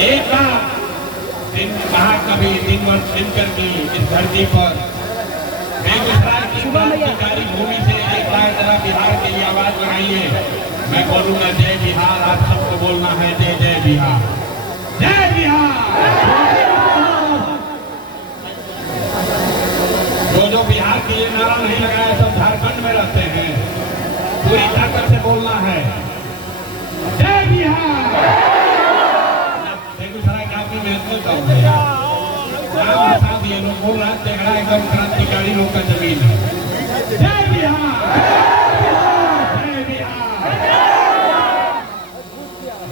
एक बार दिन कहा कभी दिनकर की इस धरती पर बेगूसराय की क्रांतिकारी भूमि से एक बार जरा बिहार के लिए आवाज लगाइए। मैं बोलूंगा जय बिहार, आप सबको बोलना है जय जय बिहार, जय बिहार। जो बिहार के लिए नारा नहीं लगाया सब झारखंड में रहते हैं, पूरी ताकत से बोलना है जय बिहार। बेगूसराय काफी महत्व का ये लोग बोल रहे झगड़ा एकदम क्रांतिकारी लोग का जमीन है। जय बिहार, जय बिहार।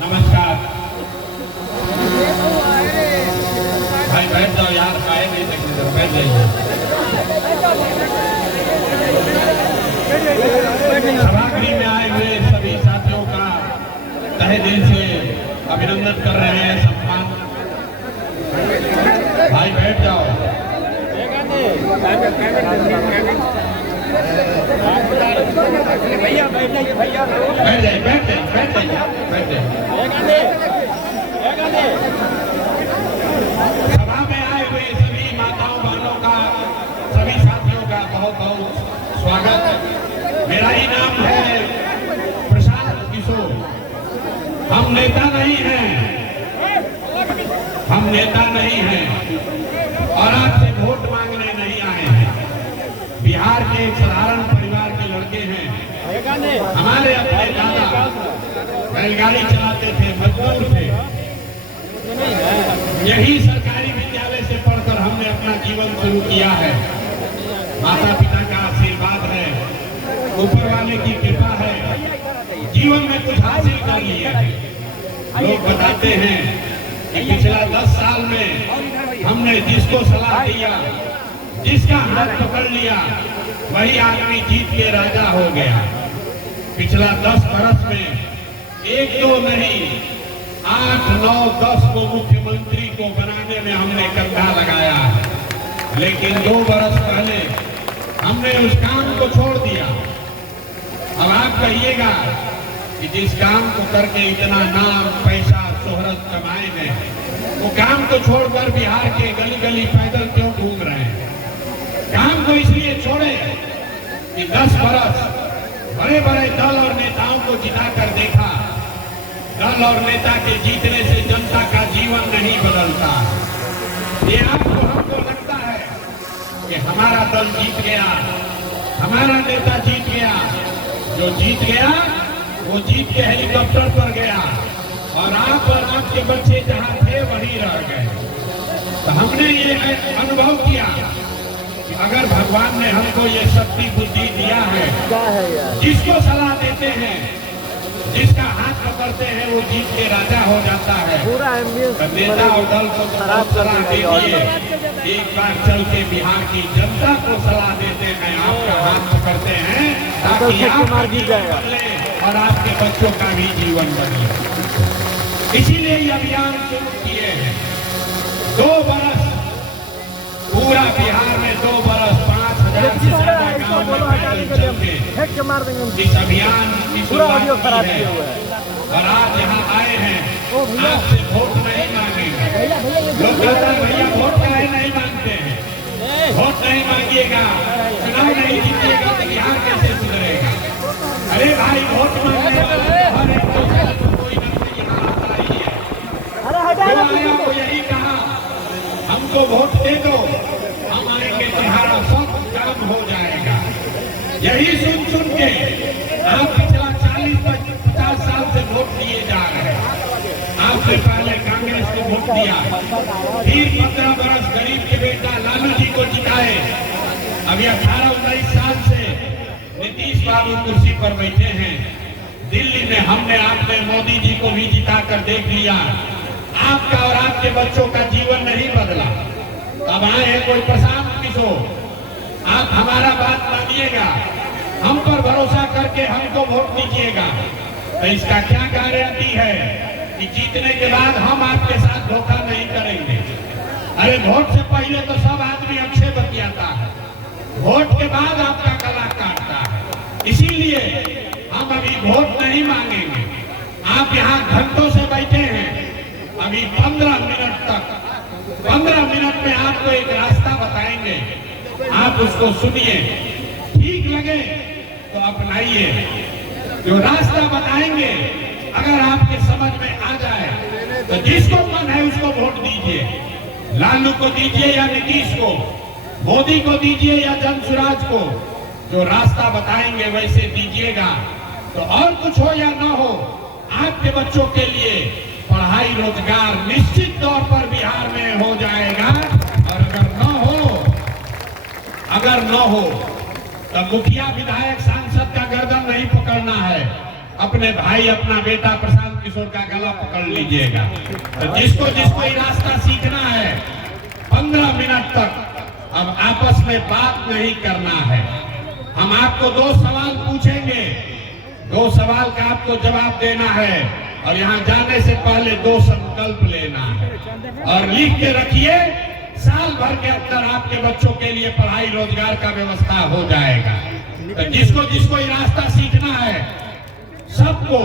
नमस्कार भाई, बैठ जाओ यार, आए नहीं सकते, बैठ जाइए। सभागृह में आए हुए सभी साथियों का तहे दिल से अभिनंदन कर रहे हैं, सम्मान। भाई बैठ जाओ। भैया बैठ जाइए, भैया बैठ जाइए, बैठ जाइए, बैठ जाइए, बैठ जाइए। सभा में आए हुए सभी माताओं बहनों का, सभी साथियों का बहुत बहुत स्वागत। मेरा ही नाम है प्रशांत किशोर। हम नेता नहीं हैं, हम नेता नहीं हैं और आपसे वोट मांगने नहीं आए हैं। बिहार के एक साधारण परिवार के लड़के हैं। हमारे अपने दादा बैलगाड़ी चलाते थे, मजदूर थे। यही सरकारी विद्यालय से पढ़कर हमने अपना जीवन शुरू किया है। माता पिता का आशीर्वाद है, ऊपर वाले की कृपा है, जीवन में कुछ हासिल कर लिया है। लोग बताते हैं कि पिछला 10 साल में हमने जिसको सलाह दिया, जिसका हाथ पकड़ लिया, वही आदमी जीत के राजा हो गया। पिछला 10 बरस में 1 2 नहीं 8 9 10 को मुख्यमंत्री को बनाने में हमने कंधा लगाया है। लेकिन 2 बरस पहले हमने उस काम को छोड़ दिया। अब आप कहिएगा कि जिस काम को करके इतना नाम पैसा शोहरत कमाएंगे, वो काम को छोड़कर बिहार के गली गली पैदल क्यों घूम रहे हैं? काम को इसलिए छोड़े कि 10 बरस बड़े बड़े दल और नेताओं को जिताकर देखा। दल और नेता के जीतने से जनता का जीवन नहीं बदलता। ये आपको हमको लगता है कि हमारा दल जीत गया, हमारा नेता जीत गया। जो जीत गया वो जीत के हेलीकॉप्टर पर गया और आप और आपके बच्चे जहां थे वहीं रह गए। तो हमने ये अनुभव किया कि अगर भगवान ने हमको ये शक्ति बुद्धि दिया है, जिसको सलाह देते हैं, जिसका हाथ पकड़ते हैं, वो जीत के राजा हो जाता है। तो नेता और दल को सलाह दीजिए, एक बार चल के बिहार की जनता को सलाह देते हैं, आपका हाथ पकड़ते हैं ताकि आपका जीवन बदले और आपके बच्चों का भी जीवन बदले। इसीलिए ये अभियान शुरू किए हैं। 2 बरस पूरा बिहार में 2 बरस 5000 से ज्यादा गाँव में पैदल चल के इस अभियान की शुरुआत की है। और आप यहाँ आए हैं, आपसे वोट नहीं मांगेंगे। लोग कहते हैं भैया वोट काहे नहीं मांगते हैं? वोट नहीं मांगिएगा, चुनाव नहीं जीतिएगा तो बिहार कैसे सुधरेगा? अरे भाई वोट मांगने वाले हर एक को कोई न कोई यहाँ आता ही है। वो यही कहा हमको वोट दे दो, हम आएंगे तुम्हारा सब काम हो जाएगा। यही सुन सुन के आप पिछला 40-50 साल से वोट दिए जा रहे हैं। आपने पहले कांग्रेस को वोट दिया, फिर 15 बरस गरीब के बेटा लालू जी को जिताए। अभी 18-19 साल से नीतीश बाबू कुर्सी पर बैठे हैं। दिल्ली में हमने आपने मोदी जी को भी जिता कर देख लिया। आपका और आपके बच्चों का जीवन नहीं बदला। अब आए हैं कोई प्रशांत किशोर, आप हमारा बात मानिएगा, हम पर भरोसा करके हमको वोट दीजिएगा। तो इसका क्या गारंटी है कि जीतने के बाद हम आपके साथ धोखा नहीं करेंगे? अरे वोट से पहले तो सब आदमी अक्षय बतियाता है, वोट के बाद आपका गला काटता है। इसीलिए हम अभी वोट नहीं मांगेंगे। आप यहाँ घंटों से बैठे हैं, अभी 15 मिनट में आपको एक रास्ता बताएंगे, आप उसको सुनिए, ठीक लगे तो अपनाइए। जो रास्ता बताएंगे अगर आपके समझ में आ जाए तो जिसको मन है उसको वोट दीजिए, लालू को दीजिए या नीतीश को, मोदी को दीजिए या जनसुराज को। जो रास्ता बताएंगे वैसे दीजिएगा, तो और कुछ हो या ना हो, आपके बच्चों के लिए पढ़ाई रोजगार निश्चित तौर पर बिहार में हो जाएगा। और अगर न हो तब मुखिया विधायक सांसद का गर्दन नहीं पकड़ना है, अपने भाई अपना बेटा प्रशांत किशोर का गला पकड़ लीजिएगा। तो जिसको ये रास्ता सीखना है 15 मिनट तक अब आपस में बात नहीं करना है। हम आपको 2 सवाल पूछेंगे, 2 सवाल का आपको जवाब देना है और यहाँ जाने से पहले 2 संकल्प लेना है और लिख के रखिए। साल भर के अंदर आपके बच्चों के लिए पढ़ाई रोजगार का व्यवस्था हो जाएगा। तो जिसको ये रास्ता सीखना है सबको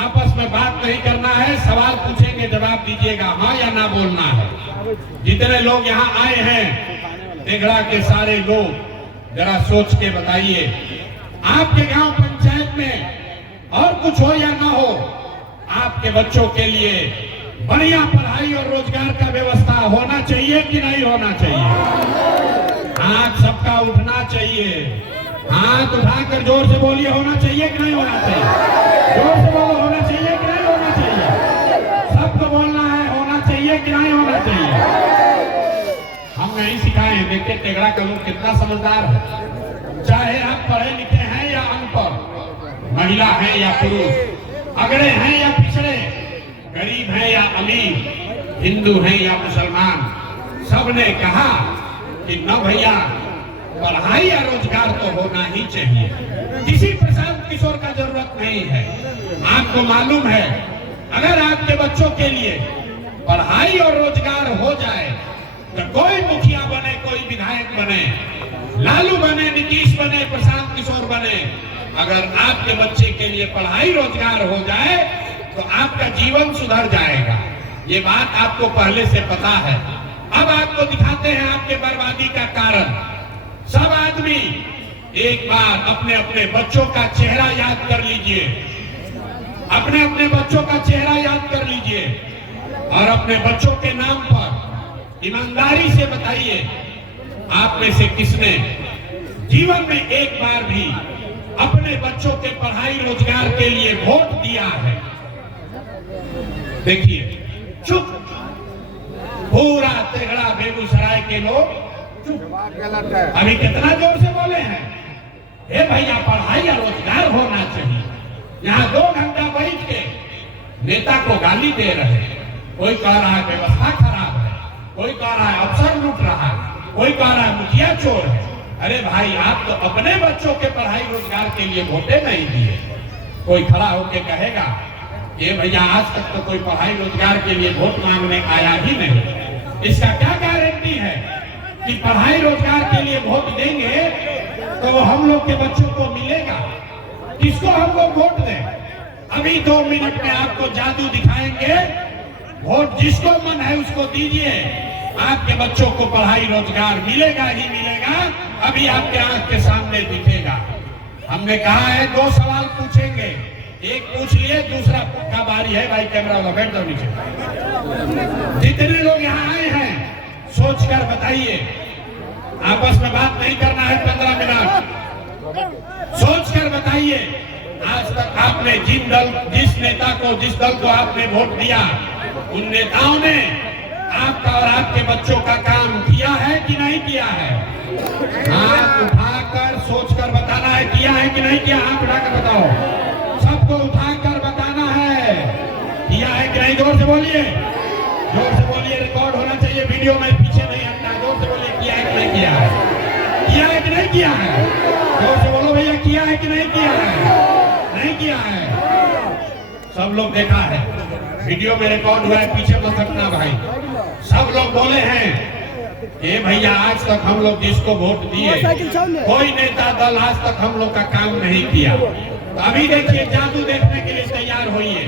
आपस में बात नहीं करना है, सवाल पूछेंगे जवाब दीजिएगा, हाँ या ना बोलना है। जितने लोग यहाँ आए हैं तेघड़ा के सारे लोग जरा सोच के बताइए, आपके गांव पंचायत में और कुछ हो या ना हो, आपके बच्चों के लिए बढ़िया पढ़ाई और रोजगार का व्यवस्था होना चाहिए कि नहीं होना चाहिए? हाथ सबका उठना चाहिए, हाथ उठाकर जोर से बोलिए, होना चाहिए कि नहीं होना चाहिए? जोर से बोलो, होना चाहिए कि नहीं होना चाहिए? सबको बोलना है, होना चाहिए कि नहीं होना चाहिए? हम नहीं सिखाए हैं। देखिए तेघड़ा का लोग कितना समझदार है, चाहे आप पढ़े लिखे हैं या अनपढ़, महिला है या पुरुष, अगड़े हैं या पिछड़े, गरीब है या अमीर, हिंदू है या मुसलमान, सबने कहा कि न भैया पढ़ाई या रोजगार तो होना ही चाहिए। किसी प्रशांत किशोर का जरूरत नहीं है। आपको मालूम है अगर आपके बच्चों के लिए पढ़ाई और रोजगार हो जाए तो कोई मुखिया बने, कोई विधायक बने, लालू बने, नीतीश बने, प्रशांत किशोर बने, अगर आपके बच्चे के लिए पढ़ाई रोजगार हो जाए तो आपका जीवन सुधर जाएगा। ये बात आपको पहले से पता है। अब आपको दिखाते हैं आपके बर्बादी का कारण। सब आदमी एक बार अपने अपने बच्चों का चेहरा याद कर लीजिए, अपने अपने बच्चों का चेहरा याद कर लीजिए और अपने बच्चों के नाम पर ईमानदारी से बताइए, आप में से किसने जीवन में एक बार भी अपने बच्चों के पढ़ाई रोजगार के लिए वोट दिया है? देखिए, चुप, पूरा तेघड़ा बेगूसराय के लोग चुप। अभी कितना जोर से बोले हैं, हे भैया पढ़ाई या रोजगार होना चाहिए। यहाँ 2 घंटा बैठ के नेता को गाली दे रहे हैं। कोई कह रहा है व्यवस्था खराब है, कोई कह रहा है अफसर लूट रहा है, कोई कह रहा है मुखिया चोर है। अरे भाई, आप तो अपने बच्चों के पढ़ाई रोजगार के लिए वोटे नहीं दिए। कोई खड़ा होके कहेगा ये भैया आज तक तो कोई पढ़ाई रोजगार के लिए वोट मांगने आया ही नहीं। इसका क्या गारंटी है कि पढ़ाई रोजगार के लिए वोट देंगे तो वो हम लोग के बच्चों को मिलेगा? किसको हम लोग वोट दें? अभी 2 मिनट में आपको जादू दिखाएंगे। वोट जिसको मन है उसको दीजिए, आपके बच्चों को पढ़ाई रोजगार मिलेगा ही मिलेगा। अभी आपके आंख के सामने दिखेगा। हमने कहा है 2 सवाल पूछेंगे, एक पूछ लिए, दूसरा का बारी है। भाई कैमरा वाला बैठ जाओ नीचे। जितने लोग यहाँ आए हैं सोच कर बताइए, आपस में बात नहीं करना है। 15 मिनट सोच कर बताइए, आज तक आपने जिस नेता को, जिस दल को आपने वोट दिया, उन नेताओं ने आपका और आपके बच्चों का काम किया है कि नहीं किया है? हाथ उठाकर सोचकर बताना है, किया है कि नहीं किया? हाथ उठाकर बताओ, सबको उठाकर बताना है, किया है कि नहीं? जोर से बोलिए, जोर से बोलिए, रिकॉर्ड होना चाहिए, वीडियो में पीछे नहीं हटना। जोर से बोलिए, किया है कि नहीं किया है? किया है कि नहीं किया है? जोर से बोलो भैया, किया है कि नहीं किया है? नहीं किया है। सब लोग देखा है, वीडियो में रिकॉर्ड हुआ है, पीछे मत हटना भाई। सब लोग बोले हैं ये भैया आज तक हम लोग जिसको वोट दिए, कोई नेता दल आज तक हम लोग का काम नहीं किया। तो अभी देखिए जादू देखने के लिए तैयार होइए।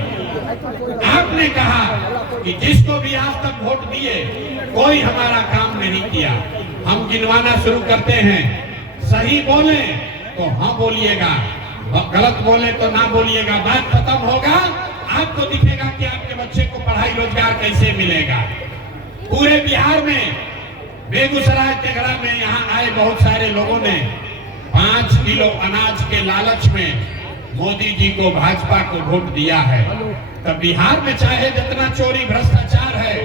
आपने कहा कि जिसको भी आज तक वोट दिए कोई हमारा काम नहीं किया। हम गिनवाना शुरू करते हैं, सही बोले तो हाँ बोलिएगा, गलत बोले तो ना बोलिएगा। बात खत्म होगा, आपको दिखेगा कि आपके बच्चे को पढ़ाई रोजगार कैसे मिलेगा। पूरे बिहार में बेगूसराय तेघड़ा में यहाँ आए बहुत सारे लोगों ने 5 किलो अनाज के लालच में मोदी जी को, भाजपा को वोट दिया है। तब बिहार में चाहे जितना चोरी भ्रष्टाचार है,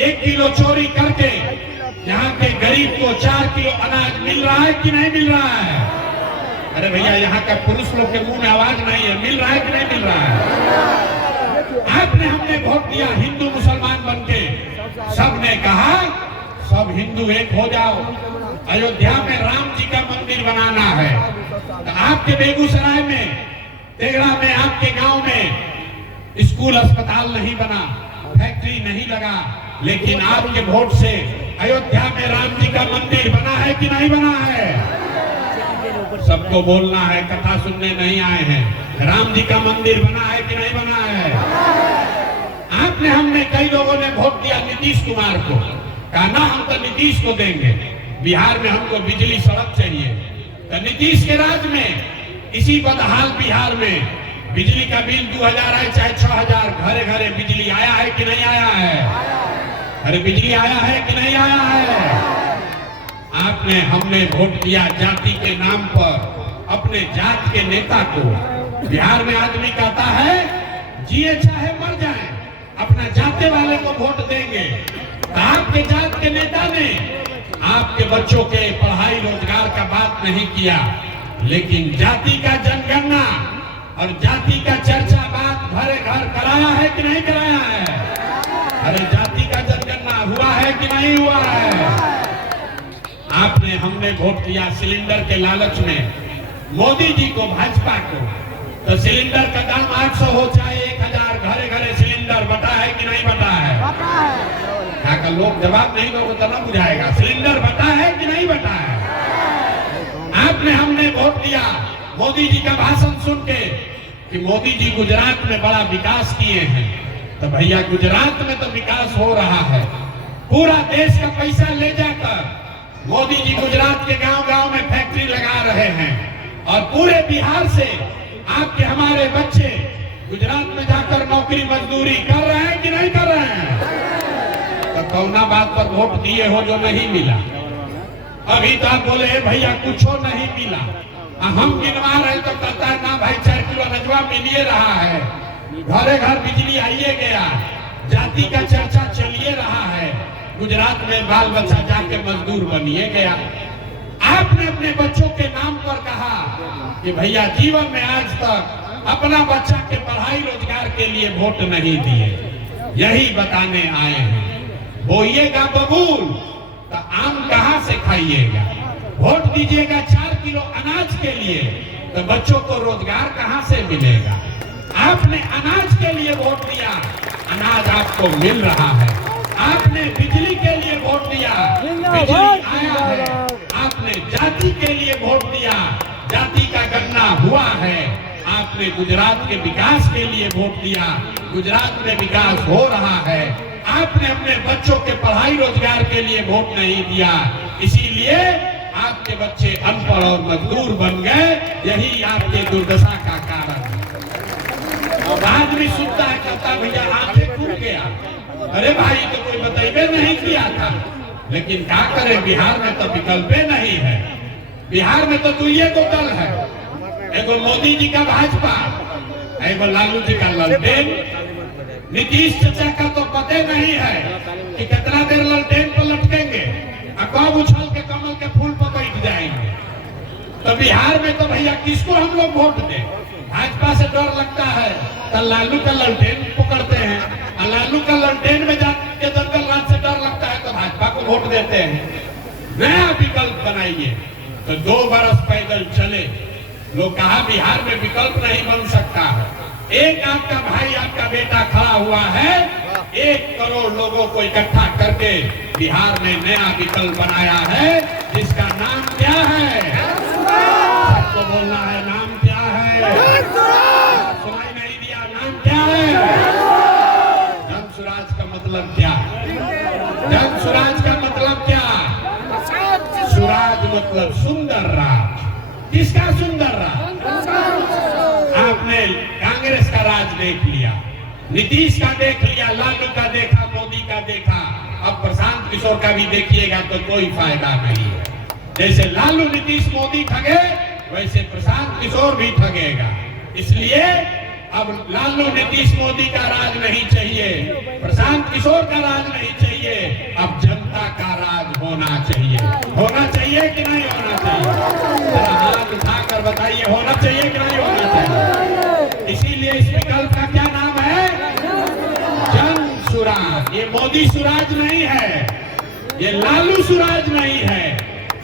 1 किलो चोरी करके यहाँ के गरीब को 4 किलो अनाज मिल रहा है कि नहीं मिल रहा है? अरे भैया, यहाँ का पुरुष लोग के मुंह में आवाज नहीं है, मिल रहा है कि नहीं मिल रहा है? आपने हमने वोट दिया हिंदू मुसलमान बनके, सबने कहा सब हिंदू एक हो जाओ, अयोध्या में राम जी का मंदिर बनाना है। तो आपके बेगूसराय में, तेघड़ा में, आपके गांव में स्कूल अस्पताल नहीं बना, फैक्ट्री नहीं लगा, लेकिन आपके वोट से अयोध्या में राम जी का मंदिर बना है कि नहीं बना है? सबको बोलना है, कथा सुनने नहीं आए हैं। राम जी का मंदिर बना है कि नहीं बना है? आपने हमने कई लोगों ने वोट दिया नीतीश कुमार को, कहा ना हम तो नीतीश को देंगे, बिहार में हमको बिजली सड़क चाहिए। तो नीतीश के राज में इसी बदहाल बिहार में बिजली का बिल 2000 आए चाहे 6000, घरे घरे बिजली आया है कि नहीं आया है? अरे बिजली आया है कि नहीं आया है? आपने हमने वोट दिया जाति के नाम पर अपने जात के नेता को। बिहार में आदमी कहता है जिए चाहे मर जाए, अपना जाते वाले को वोट देंगे। तो आपके जात के नेता ने आपके बच्चों के पढ़ाई रोजगार का बात नहीं किया, लेकिन जाति का जनगणना और जाति का चर्चा बात घरे घर कराया है कि नहीं कराया है? अरे जाति का जनगणना हुआ है कि नहीं हुआ है? आपने हमने वोट दिया सिलेंडर के लालच में मोदी जी को, भाजपा को। तो सिलेंडर का दाम 800 हो चाहे 1000, घरे घरे सिलेंडर बटा है कि नहीं बटा है? यहाँ का लोग जवाब नहीं दोगे तो ना बुझाएगा। सिलेंडर बटा है कि नहीं बटा है? आपने हमने वोट दिया मोदी जी का भाषण सुन के कि मोदी जी गुजरात में बड़ा विकास किए हैं। तो भैया गुजरात में तो विकास हो रहा है, पूरा देश का पैसा ले जाकर मोदी जी गुजरात के गांव-गांव में फैक्ट्री लगा रहे हैं और पूरे बिहार से आपके हमारे बच्चे गुजरात में जाकर नौकरी मजदूरी कर रहे हैं कि नहीं कर रहे हैं? तो कौना बात पर वोट दिए हो जो नहीं मिला? अभी तो आप बोले भैया कुछ नहीं मिला, हम गिनवा रहे तो कहता है ना भाई 4 किलो अनाजवा मिलिए रहा है, घरे घर बिजली आइए गया, जाति का चर्चा चलिए रहा है, गुजरात में बाल बच्चा जाके मजदूर बनिए गया। आपने अपने बच्चों के नाम पर कहा कि भैया जीवन में आज तक अपना बच्चा के पढ़ाई रोजगार के लिए वोट नहीं दिए, यही बताने आए हैं। बोइएगा बबूल तो आम कहां से खाइएगा? वोट दीजिएगा 4 किलो अनाज के लिए तो बच्चों को रोजगार कहां से मिलेगा? आपने अनाज के लिए वोट दिया, अनाज आपको मिल रहा है। आपने बिजली के लिए वोट दिया, बिजली आया है। आपने जाति के लिए वोट दिया, जाति का गणना हुआ है। आपने गुजरात के विकास के लिए वोट दिया, गुजरात में विकास हो रहा है। आपने अपने बच्चों के पढ़ाई रोजगार के लिए वोट नहीं दिया, इसीलिए आपके बच्चे अनपढ़ और मजदूर बन गए। यही आपके दुर्दशा का कारण है। अब आदमी सुनता है कहता भैया आंखें खुल गया, अरे भाई तो कोई बताइए नहीं किया था, लेकिन क्या करें बिहार में तो विकल्प नहीं है। बिहार में तो दुइये को दल है, एगो मोदी जी का भाजपा, एगो लालू जी का ललटेन। नीतीश चाचा का तो पता नहीं है कि कितना देर ललटेन पर लटकेंगे और कब उछल के कमल के फूल पर बैठ जाएंगे। तो बिहार में तो भैया किसको हम लोग वोट दें? भाजपा से डर लगता है तो लालू का ललटेन पकड़ते हैं, और लालू का ललटेन में जाके दंगल राज से डर लगता है तो भाजपा को वोट देते हैं। नया विकल्प बनाइए। तो 2 बरस पैदल चले, लोग कहा बिहार में विकल्प नहीं बन सकता है। एक आपका भाई, आपका बेटा खड़ा हुआ है, 1 करोड़ लोगों को इकट्ठा करके बिहार में नया विकल्प बनाया है, जिसका नाम क्या है? सबको बोलना है, नाम क्या है? सुनाई नहीं दिया? नाम क्या है? जन स्वराज का मतलब क्या? जन स्वराज का मतलब क्या? स्वराज मतलब सुंदर राज। किसका सुंदर राज? आपने कांग्रेस का राज देख लिया, नीतीश का देख लिया, लालू का देखा, मोदी का देखा, अब प्रशांत किशोर का भी देखिएगा तो कोई फायदा नहीं है। जैसे लालू नीतीश मोदी ठगे, वैसे प्रशांत किशोर भी ठगेगा। इसलिए अब लालू नीतीश मोदी का राज नहीं चाहिए, प्रशांत किशोर का राज नहीं चाहिए, अब जनता का राज होना चाहिए। होना चाहिए कि नहीं होना चाहिए? जरा हाथ उठाकर बताइए, होना चाहिए कि नहीं होना चाहिए? इसीलिए इस विकल्प का क्या नाम है? जन सुराज। ये मोदी सुराज नहीं है, ये लालू सुराज नहीं है,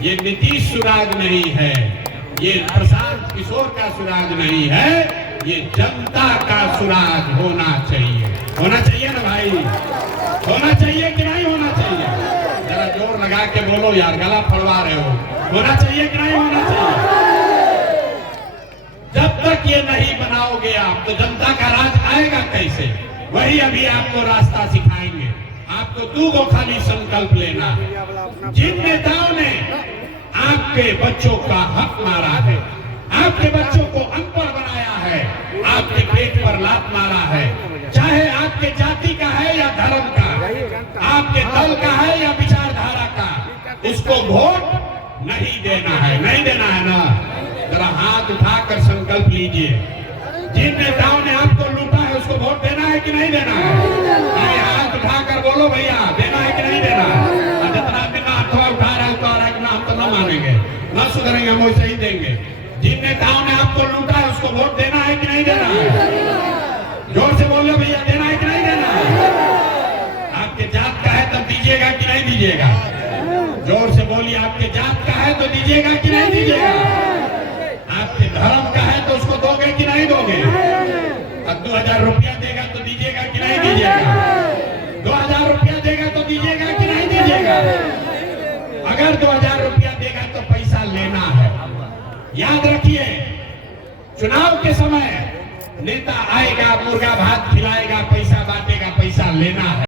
ये नीतीश सुराज नहीं है, ये प्रशांत किशोर का सुराज नहीं है, ये जनता का सुराज होना चाहिए। होना चाहिए ना भाई? होना चाहिए कि नहीं होना चाहिए? जरा जोर लगा के बोलो यार, गला फड़वा रहे हो। होना चाहिए कि नहीं होना चाहिए? जब तक ये नहीं बनाओगे आप, तो जनता का राज आएगा कैसे? वही अभी आपको रास्ता सिखाएंगे। आपको दो गो खाली संकल्प लेना है। जिन नेताओं ने आपके बच्चों का हक मारा है, आपके बच्चों को अनपढ़ बनाया है, आपके पेट पर लात मारा है, चाहे आपके जाति का है या धर्म का, आपके दल का है या विचारधारा का, उसको वोट नहीं देना है। नहीं देना है ना? जरा हाथ उठाकर संकल्प लीजिए। जिन नेताओं ने आपको लूटा है, उसको वोट देना है कि नहीं देना है? हाथ उठाकर बोलो भैया, देना है कि नहीं देना है? जितना बिना अथवा उठा रहा है, उठा रहा है कि ना, हम तो न मानेंगे, न सुधरेंगे, हम वैसे ही देंगे। जिन नेताओं ने आपको लूटा है, उसको वोट देना है कि नहीं देना है? जोर से बोलो भैया, देना है कि नहीं देना है? आपके जात का है तब दीजिएगा कि नहीं दीजिएगा? जोर से बोलिए, आपके जात का है तो दीजिएगा कि नहीं दीजिएगा? आपके धर्म का है तो उसको दोगे कि नहीं दोगे? अब 2000 रुपया देगा तो दीजिएगा कि नहीं दीजिएगा? 2000 रुपया देगा तो दीजिएगा कि नहीं दीजिएगा? अगर 2000 रुपया देगा तो पैसा लेना है। याद रखिए, चुनाव के समय नेता आएगा, मुर्गा भात खिलाएगा, पैसा बांटेगा, पैसा लेना है।